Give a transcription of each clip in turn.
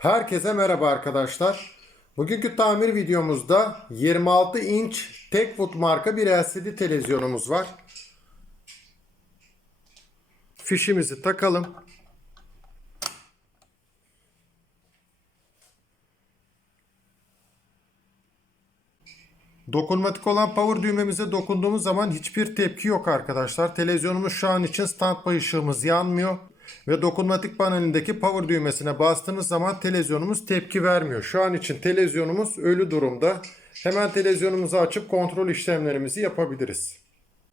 Herkese merhaba arkadaşlar. Bugünkü tamir videomuzda 26 inç Techwood marka bir LCD televizyonumuz var. Fişimizi takalım. Dokunmatik olan power düğmemize dokunduğumuz zaman hiçbir tepki yok arkadaşlar. Televizyonumuz şu an için standby ışığımız yanmıyor. Ve dokunmatik panelindeki power düğmesine bastığımız zaman televizyonumuz tepki vermiyor. Şu an için televizyonumuz ölü durumda. Hemen televizyonumuzu açıp kontrol işlemlerimizi yapabiliriz.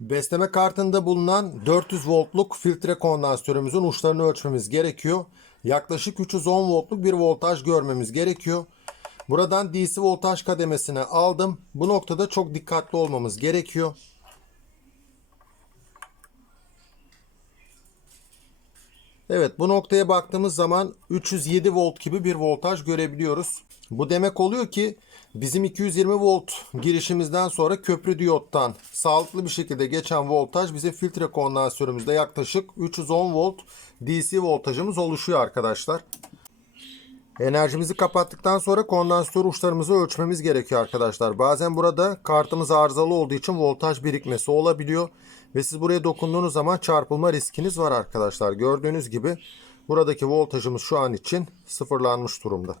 Besleme kartında bulunan 400 voltluk filtre kondansatörümüzün uçlarını ölçmemiz gerekiyor. Yaklaşık 310 voltluk bir voltaj görmemiz gerekiyor. Buradan DC voltaj kademesine aldım. Bu noktada çok dikkatli olmamız gerekiyor. Evet bu noktaya baktığımız zaman 307 volt gibi bir voltaj görebiliyoruz. Bu demek oluyor ki bizim 220 volt girişimizden sonra köprü diyottan sağlıklı bir şekilde geçen voltaj bize filtre kondansörümüzde yaklaşık 310 volt DC voltajımız oluşuyor arkadaşlar. Enerjimizi kapattıktan sonra kondansatör uçlarımızı ölçmemiz gerekiyor arkadaşlar. Bazen burada kartımız arızalı olduğu için voltaj birikmesi olabiliyor. Ve siz buraya dokunduğunuz zaman çarpılma riskiniz var arkadaşlar. Gördüğünüz gibi buradaki voltajımız şu an için sıfırlanmış durumda.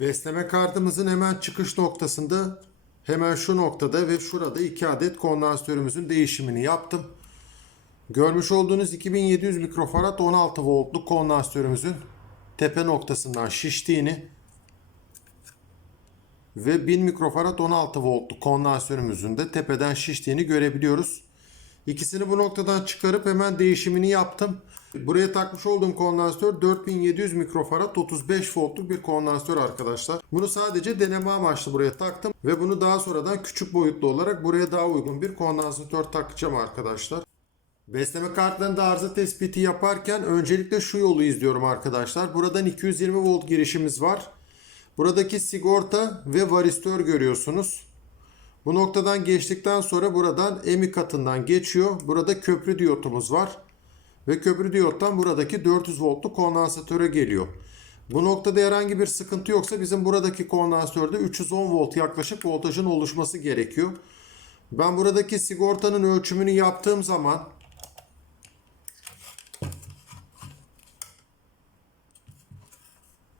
Besleme kartımızın hemen çıkış noktasında hemen şu noktada ve şurada iki adet kondansatörümüzün değişimini yaptım. Görmüş olduğunuz 2700 mikrofarad 16 voltluk kondansatörümüzün tepe noktasından şiştiğini ve 1000 mikrofarad 16 voltluk kondansatörümüzün de tepeden şiştiğini görebiliyoruz. İkisini bu noktadan çıkarıp hemen değişimini yaptım. Buraya takmış olduğum kondansatör 4700 mikrofarad 35 voltluk bir kondansatör arkadaşlar. Bunu sadece deneme amaçlı buraya taktım ve bunu daha sonradan küçük boyutlu olarak buraya daha uygun bir kondansatör takacağım arkadaşlar. Besleme kartlarında arıza tespiti yaparken öncelikle şu yolu izliyorum arkadaşlar. Buradan 220 volt girişimiz var. Buradaki sigorta ve varistör görüyorsunuz. Bu noktadan geçtikten sonra buradan emi katından geçiyor. Burada köprü diyotumuz var. Ve köprü diyottan buradaki 400 voltluk kondansatöre geliyor. Bu noktada herhangi bir sıkıntı yoksa bizim buradaki kondansatörde 310 volt yaklaşık voltajın oluşması gerekiyor. Ben buradaki sigortanın ölçümünü yaptığım zaman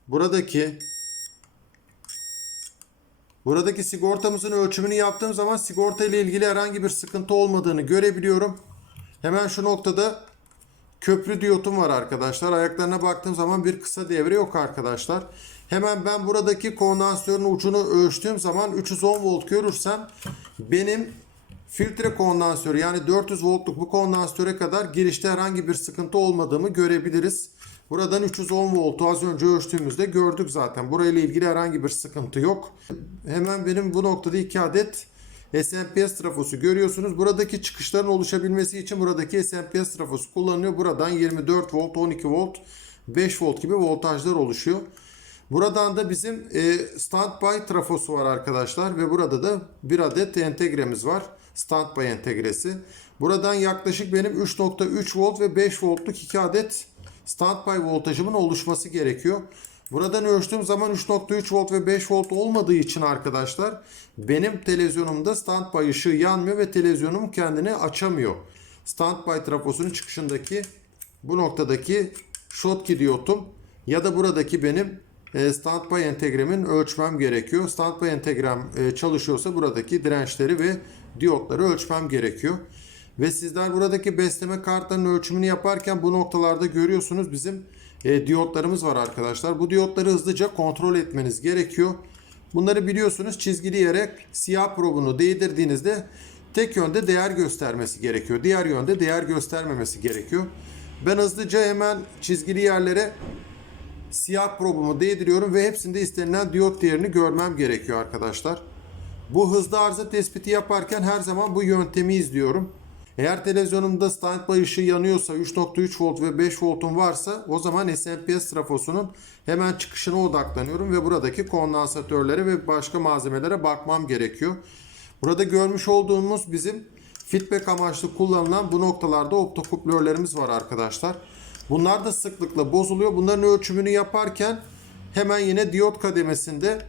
buradaki Buradaki sigortamızın ölçümünü yaptığım zaman sigorta ile ilgili herhangi bir sıkıntı olmadığını görebiliyorum. Hemen şu noktada köprü diyotum var arkadaşlar. Ayaklarına baktığım zaman bir kısa devre yok arkadaşlar. Hemen ben buradaki kondansatörün ucunu ölçtüğüm zaman 310 volt görürsem benim filtre kondansatörü yani 400 voltluk bu kondansatöre kadar girişte herhangi bir sıkıntı olmadığımı görebiliriz. Buradan 310 voltu az önce ölçtüğümüzde gördük zaten. Burayla ilgili herhangi bir sıkıntı yok. Hemen benim bu noktada 2 adet SMPS trafosu görüyorsunuz. Buradaki çıkışların oluşabilmesi için buradaki SMPS trafosu kullanılıyor. Buradan 24 volt, 12 volt, 5 volt gibi voltajlar oluşuyor. Buradan da bizim e, standby trafosu var arkadaşlar ve burada da bir adet entegremiz var. Standby entegresi. Buradan yaklaşık benim 3.3 volt ve 5 voltluk 2 adet standby voltajımın oluşması gerekiyor. Buradan ölçtüğüm zaman 3.3 volt ve 5 volt olmadığı için arkadaşlar benim televizyonumda standby ışığı yanmıyor ve televizyonum kendini açamıyor. Standby trafosunun çıkışındaki bu noktadaki Schottky diyotum ya da buradaki benim e, standby entegremin ölçmem gerekiyor. Standby entegrem e, çalışıyorsa buradaki dirençleri ve diyotları ölçmem gerekiyor. Ve sizler buradaki besleme kartlarının ölçümünü yaparken bu noktalarda görüyorsunuz bizim e, diyotlarımız var arkadaşlar. Bu diyotları hızlıca kontrol etmeniz gerekiyor. Bunları biliyorsunuz çizgileyerek siyah probunu değdirdiğinizde tek yönde değer göstermesi gerekiyor. Diğer yönde değer göstermemesi gerekiyor. Ben hızlıca hemen çizgili yerlere siyah probumu değdiriyorum ve hepsinde istenilen diyot değerini görmem gerekiyor arkadaşlar. Bu hızlı arıza tespiti yaparken her zaman bu yöntemi izliyorum. Eğer televizyonumda standby ışığı yanıyorsa 3.3 volt ve 5 voltum varsa o zaman SMPS trafosunun hemen çıkışına odaklanıyorum ve buradaki kondansatörlere ve başka malzemelere bakmam gerekiyor. Burada görmüş olduğumuz bizim feedback amaçlı kullanılan bu noktalarda optokuplörlerimiz var arkadaşlar. Bunlar da sıklıkla bozuluyor. Bunların ölçümünü yaparken hemen yine diyot kademesinde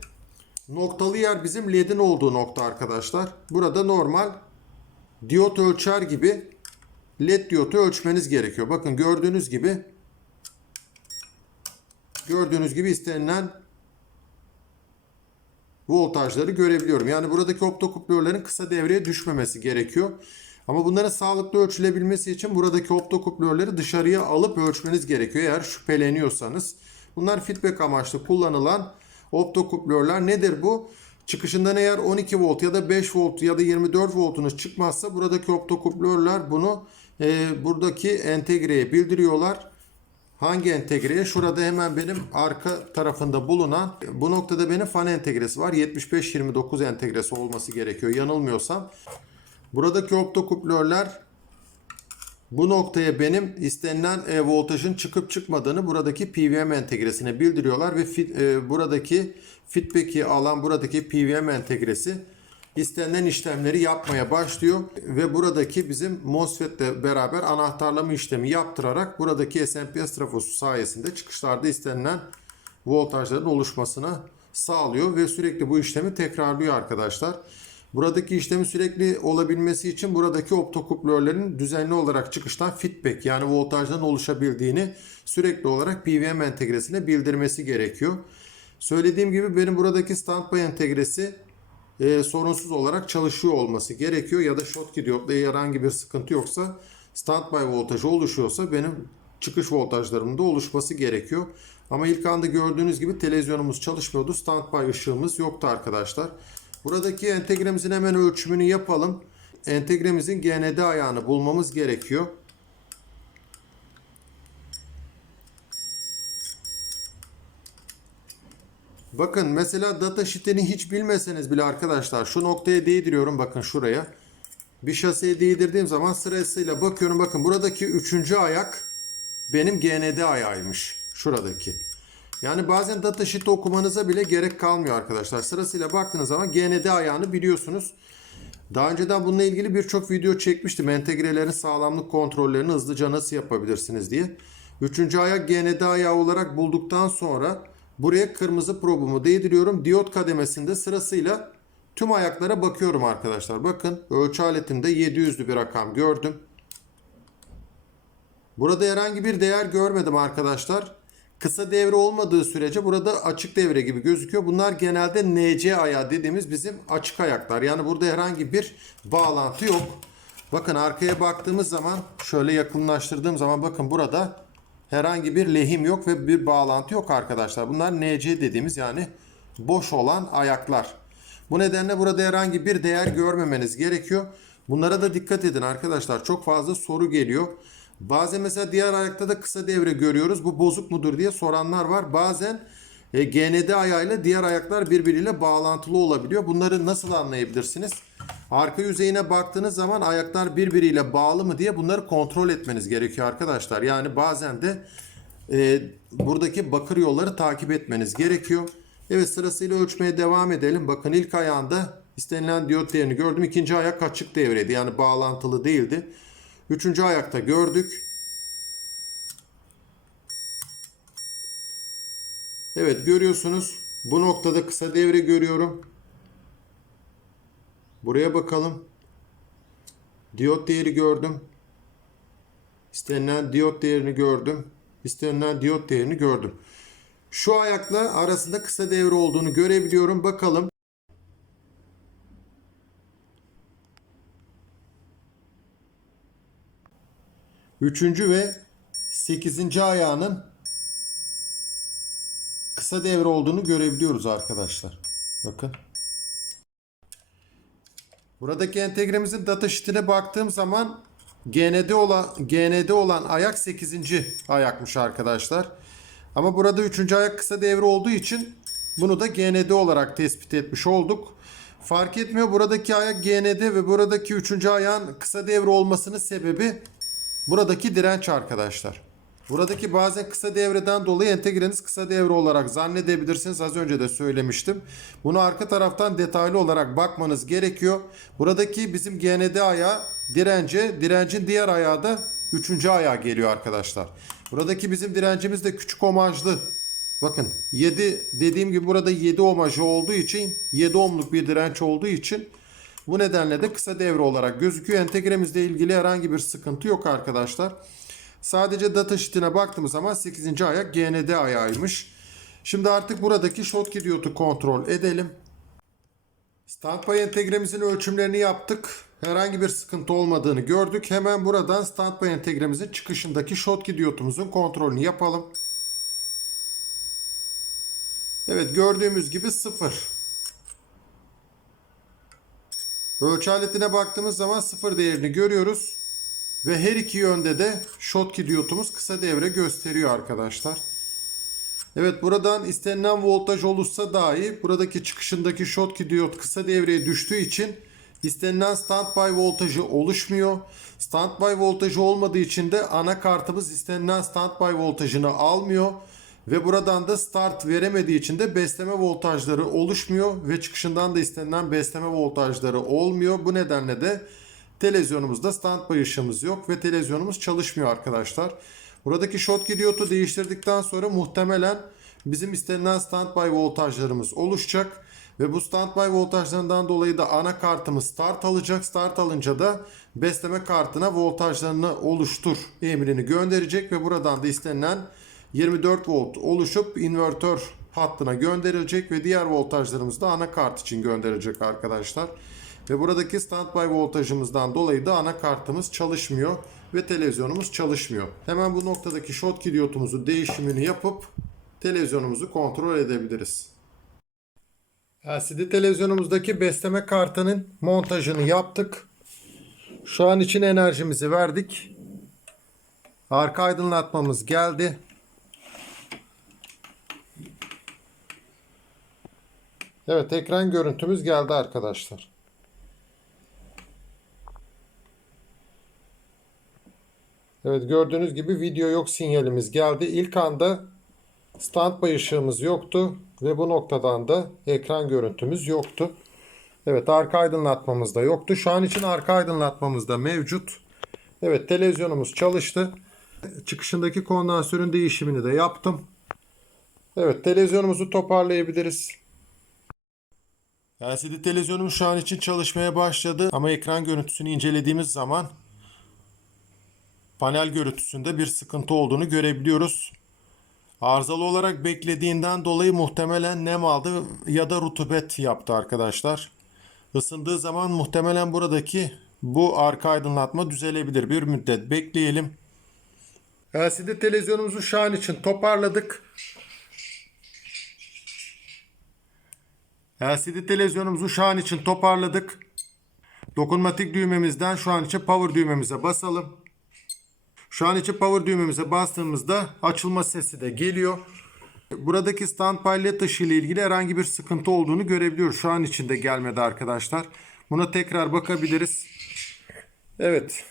noktalı yer bizim ledin olduğu nokta arkadaşlar. Burada normal diyot ölçer gibi led diyotu ölçmeniz gerekiyor. Bakın gördüğünüz gibi gördüğünüz gibi istenilen voltajları görebiliyorum. Yani buradaki optokuplörlerin kısa devreye düşmemesi gerekiyor. Ama bunların sağlıklı ölçülebilmesi için buradaki optokuplörleri dışarıya alıp ölçmeniz gerekiyor eğer şüpheleniyorsanız. Bunlar feedback amaçlı kullanılan optokuplörler. Nedir bu? Çıkışından eğer 12 volt ya da 5 volt ya da 24 voltunuz çıkmazsa buradaki optokuplörler bunu e, buradaki entegreye bildiriyorlar. Hangi entegreye? Şurada hemen benim arka tarafında bulunan bu noktada benim fan entegresi var. 7529 entegresi olması gerekiyor yanılmıyorsam. Buradaki optokuplörler bu noktaya benim istenilen e, voltajın çıkıp çıkmadığını buradaki PWM entegresine bildiriyorlar ve fit, e, buradaki feedback'i alan buradaki PWM entegresi istenilen işlemleri yapmaya başlıyor ve buradaki bizim MOSFET ile beraber anahtarlama işlemi yaptırarak buradaki SMPS trafosu sayesinde çıkışlarda istenilen voltajların oluşmasına sağlıyor ve sürekli bu işlemi tekrarlıyor arkadaşlar. Buradaki işlemin sürekli olabilmesi için buradaki optokuplörlerin düzenli olarak çıkıştan feedback yani voltajdan oluşabildiğini sürekli olarak PWM entegresine bildirmesi gerekiyor. Söylediğim gibi benim buradaki standby entegresi e, sorunsuz olarak çalışıyor olması gerekiyor ya da Schottky diyotla herhangi bir sıkıntı yoksa standby voltajı oluşuyorsa benim çıkış voltajlarımın da oluşması gerekiyor. Ama ilk anda gördüğünüz gibi televizyonumuz çalışmıyordu. Standby ışığımız yoktu arkadaşlar. Buradaki entegremizin hemen ölçümünü yapalım. Entegremizin GND ayağını bulmamız gerekiyor. Bakın mesela data sheet'ini hiç bilmeseniz bile arkadaşlar şu noktaya değdiriyorum bakın şuraya. Bir şaseye değdirdiğim zaman sırasıyla bakıyorum bakın buradaki üçüncü ayak benim GND ayağıymış. Şuradaki. Yani bazen datasheet okumanıza bile gerek kalmıyor arkadaşlar. Sırasıyla baktığınız zaman GND ayağını biliyorsunuz. Daha önceden bununla ilgili birçok video çekmiştim. Entegrelerin sağlamlık kontrollerini hızlıca nasıl yapabilirsiniz diye. Üçüncü ayak GND ayağı olarak bulduktan sonra buraya kırmızı probumu değdiriyorum. Diyot kademesinde sırasıyla tüm ayaklara bakıyorum arkadaşlar. Bakın ölçü aletimde 700'lü bir rakam gördüm. Burada herhangi bir değer görmedim arkadaşlar. Kısa devre olmadığı sürece burada açık devre gibi gözüküyor. Bunlar genelde NC ayağı dediğimiz bizim açık ayaklar. Yani burada herhangi bir bağlantı yok. Bakın arkaya baktığımız zaman şöyle yakınlaştırdığım zaman bakın burada herhangi bir lehim yok ve bir bağlantı yok arkadaşlar. Bunlar NC dediğimiz yani boş olan ayaklar. Bu nedenle burada herhangi bir değer görmemeniz gerekiyor. Bunlara da dikkat edin arkadaşlar. Çok fazla soru geliyor. Bazen mesela diğer ayakta da kısa devre görüyoruz. Bu bozuk mudur diye soranlar var. Bazen e, GND ayağıyla diğer ayaklar birbiriyle bağlantılı olabiliyor. Bunları nasıl anlayabilirsiniz? Arka yüzeyine baktığınız zaman ayaklar birbiriyle bağlı mı diye bunları kontrol etmeniz gerekiyor arkadaşlar. Yani bazen de e, buradaki bakır yolları takip etmeniz gerekiyor. Evet sırasıyla ölçmeye devam edelim. Bakın ilk ayağında istenilen diyot değerini gördüm. İkinci ayak açık devreydi. Yani bağlantılı değildi. Üçüncü ayakta gördük. Evet görüyorsunuz. Bu noktada kısa devre görüyorum. Buraya bakalım. Diyot değeri gördüm. İstenilen diyot değerini gördüm. İstenilen diyot değerini gördüm. Şu ayakla arasında kısa devre olduğunu görebiliyorum. Bakalım. Üçüncü ve sekizinci ayağının kısa devre olduğunu görebiliyoruz arkadaşlar. Bakın. Buradaki entegremizin data sheet'ine baktığım zaman GND olan GND olan ayak 8. ayakmış arkadaşlar. Ama burada 3. ayak kısa devre olduğu için bunu da GND olarak tespit etmiş olduk. Fark etmiyor buradaki ayak GND ve buradaki 3. ayağın kısa devre olmasının sebebi buradaki direnç arkadaşlar. Buradaki bazen kısa devreden dolayı entegreniz kısa devre olarak zannedebilirsiniz. Az önce de söylemiştim. Bunu arka taraftan detaylı olarak bakmanız gerekiyor. Buradaki bizim GND ayağı dirence, direncin diğer ayağı da üçüncü ayağı geliyor arkadaşlar. Buradaki bizim direncimiz de küçük omajlı. Bakın 7 dediğim gibi burada 7 omajı olduğu için 7 ohmluk bir direnç olduğu için bu nedenle de kısa devre olarak gözüküyor. Entegremizle ilgili herhangi bir sıkıntı yok arkadaşlar. Sadece data sheet'ine baktığımız zaman 8. ayak GND ayağıymış. Şimdi artık buradaki Schottky diyodu kontrol edelim. Standby entegremizin ölçümlerini yaptık. Herhangi bir sıkıntı olmadığını gördük. Hemen buradan standby entegremizin çıkışındaki Schottky diyodumuzun kontrolünü yapalım. Evet gördüğümüz gibi 0. Ölçü aletine baktığımız zaman 0 değerini görüyoruz. Ve her iki yönde de Schottky diyodumuz kısa devre gösteriyor arkadaşlar. Evet buradan istenilen voltaj olursa dahi buradaki çıkışındaki Schottky diyot kısa devreye düştüğü için istenilen standby voltajı oluşmuyor. Standby voltajı olmadığı için de anakartımız istenilen standby voltajını almıyor. Ve buradan da start veremediği için de besleme voltajları oluşmuyor ve çıkışından da istenilen besleme voltajları olmuyor. Bu nedenle de televizyonumuzda standby ışığımız yok ve televizyonumuz çalışmıyor arkadaşlar. Buradaki Schottky diyodu değiştirdikten sonra muhtemelen bizim istenilen standby voltajlarımız oluşacak. Ve bu standby voltajlarından dolayı da anakartımız start alacak. Start alınca da besleme kartına voltajlarını oluştur emrini gönderecek ve buradan da istenilen 24 volt oluşup invertör hattına gönderilecek ve diğer voltajlarımız da anakart için gönderilecek arkadaşlar. Ve buradaki standby voltajımızdan dolayı da anakartımız çalışmıyor ve televizyonumuz çalışmıyor. Hemen bu noktadaki Schottky diyotumuzu değişimini yapıp televizyonumuzu kontrol edebiliriz. LCD televizyonumuzdaki besleme kartının montajını yaptık. Şu an için enerjimizi verdik. Arka aydınlatmamız geldi. Evet ekran görüntümüz geldi arkadaşlar. Evet gördüğünüz gibi video yok sinyalimiz geldi. İlk anda standby ışığımız yoktu ve bu noktadan da ekran görüntümüz yoktu. Evet arka aydınlatmamız da yoktu. Şu an için arka aydınlatmamız da mevcut. Evet televizyonumuz çalıştı. Çıkışındaki kondansörün değişimini de yaptım. Evet televizyonumuzu toparlayabiliriz. LCD televizyonumuz şu an için çalışmaya başladı ama ekran görüntüsünü incelediğimiz zaman panel görüntüsünde bir sıkıntı olduğunu görebiliyoruz. Arızalı olarak beklediğinden dolayı muhtemelen nem aldı ya da rutubet yaptı arkadaşlar. Isındığı zaman muhtemelen buradaki bu arka aydınlatma düzelebilir. Bir müddet bekleyelim. LCD televizyonumuzu şu an için toparladık. LCD televizyonumuzu şu an için toparladık. Dokunmatik düğmemizden şu an için power düğmemize basalım. Şu an için power düğmemize bastığımızda açılma sesi de geliyor. Buradaki standby led ışığı ile ilgili herhangi bir sıkıntı olduğunu görebiliyoruz. Şu an içinde gelmedi arkadaşlar. Buna tekrar bakabiliriz. Evet.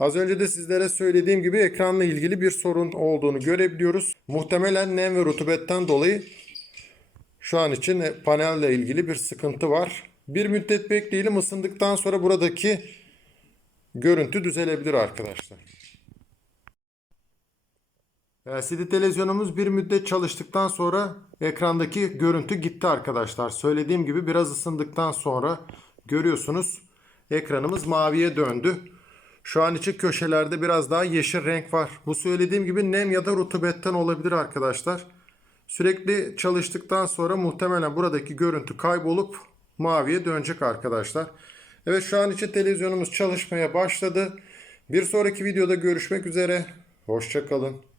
Az önce de sizlere söylediğim gibi ekranla ilgili bir sorun olduğunu görebiliyoruz. Muhtemelen nem ve rutubetten dolayı şu an için panelle ilgili bir sıkıntı var. Bir müddet bekleyelim. Isındıktan sonra buradaki görüntü düzelebilir arkadaşlar. LCD televizyonumuz bir müddet çalıştıktan sonra ekrandaki görüntü gitti arkadaşlar. Söylediğim gibi biraz ısındıktan sonra görüyorsunuz ekranımız maviye döndü. Şu an için köşelerde biraz daha yeşil renk var. Bu söylediğim gibi nem ya da rutubetten olabilir arkadaşlar. Sürekli çalıştıktan sonra muhtemelen buradaki görüntü kaybolup maviye dönecek arkadaşlar. Evet şu an için televizyonumuz çalışmaya başladı. Bir sonraki videoda görüşmek üzere. Hoşçakalın.